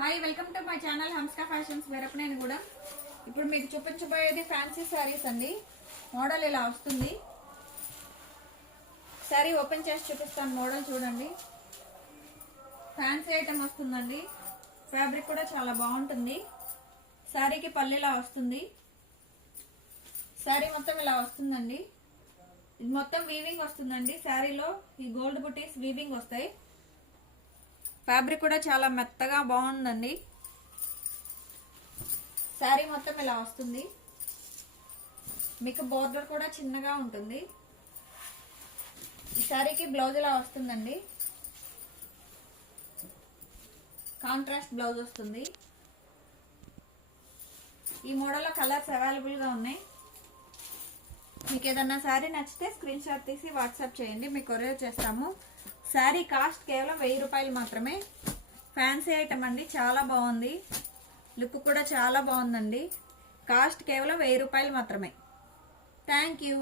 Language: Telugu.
Hi welcome to my channel Hamska fashions Verapaneni కూడా ఇప్పుడు మీకు చూపించబోయేది ఫ్యాన్సీ శారీస్ అండి. మోడల్ ఇలా వస్తుంది. శారీ ఓపెన్ చేసి చూపిస్తాను. మోడల్ చూడండి. ఫ్యాన్సీ ఐటమ్ వస్తుందండి. ఫ్యాబ్రిక్ కూడా చాలా బాగుంటుంది. శారీకి పళ్ళు ఇలా వస్తుంది. శారీ మొత్తం ఇలా వస్తుందండి. ఇది మొత్తం వీవింగ్ వస్తుందండి. శారీలో ఈ గోల్డ్ బుటీస్ వీవింగ్ వస్తాయి. ఫ్యాబ్రిక్ కూడా చాలా మెత్తగా బాగుందండి. శారీ మొత్తం ఇలా వస్తుంది. మీకు బోర్డర్ కూడా చిన్నగా ఉంటుంది. ఈ శారీకి బ్లౌజ్ ఇలా వస్తుందండి. కాంట్రాస్ట్ బ్లౌజ్ వస్తుంది. ఈ మోడల్లో కలర్స్ అవైలబుల్గా ఉన్నాయి. మీకు ఏదన్నా శారీ నచ్చితే స్క్రీన్ షాట్ తీసి వాట్సాప్ చేయండి, మీకు కొరియర్ చేస్తాము. శారీ కాస్ట్ కేవలం 1000 రూపాయలు మాత్రమే. ఫ్యాన్సీ ఐటమ్ అండి, చాలా బాగుంది. లుక్ కూడా చాలా బాగుందండి. కాస్ట్ కేవలం 1000 రూపాయలు మాత్రమే. Thank you.